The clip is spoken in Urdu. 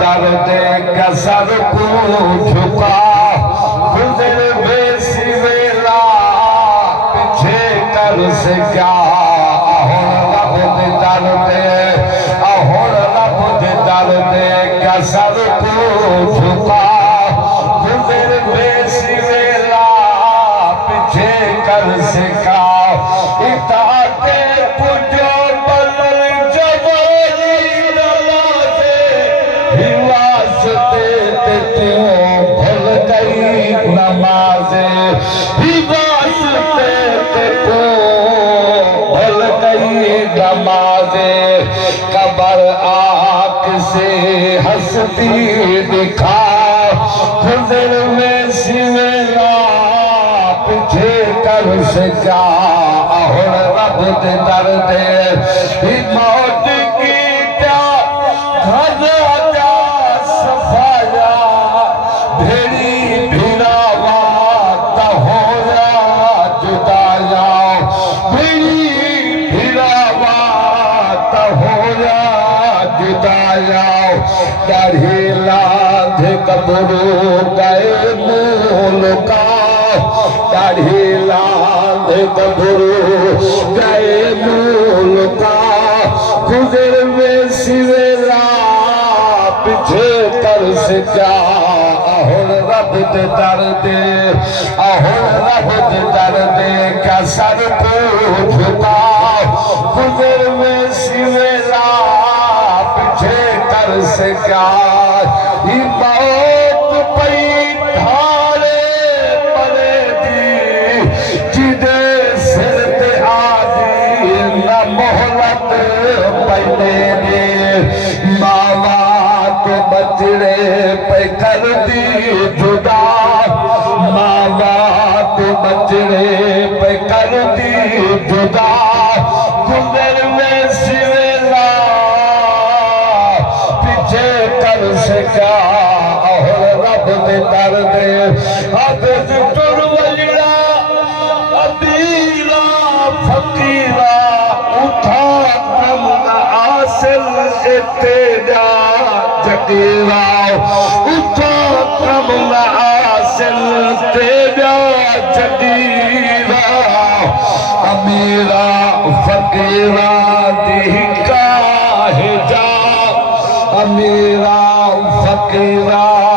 درد کا سر کو جھکا گزر بے سویلا پیچھے کر سے کیا رب درد درد کا سر کو جھکا گزر بے سویلا پیچھے کر سے کیا اطاعت پجو بلل جبری نوازے ہی واسطے تیوں بھول گئی نمازے ہی واسطے تیوں بھول گئی نمازے قبر آنکھ سے ہستی دکھا گزر میں سویلا پیچھے کر سکا اور رب درد موت کی کیا گھر جا صفایا بھیڑی بھیڑاوا تہورا جدایا بھیڑی بھیڑاوا تہورا جدایا داڑھی لاندھ قبرو گئے مولکا داڑھی لاندھ قبرو گئے مولکا گزر میں سویلا پیچھے کر سکا اور رب درد کا سر کو جھکا گزر میں سویلا پیچھے کر سکا یہ موت پئی دھارے پڑے دی جدے سر تے آدی نہ محلت پہنے دی ماوات بچڑے پہ کر دی جدا ماوات بچڑے پہ کر دی جدا گزر میں سویلا پیچھے کر سکا اور رب درد حافظ تر وجڑا ابیرا فقیرا اٹھا کم آسل اتجا جگیرا اٹھا کم آسل اتجا جگیرا امیرا فقیرا دہکا ہے جا امیرا فقیرا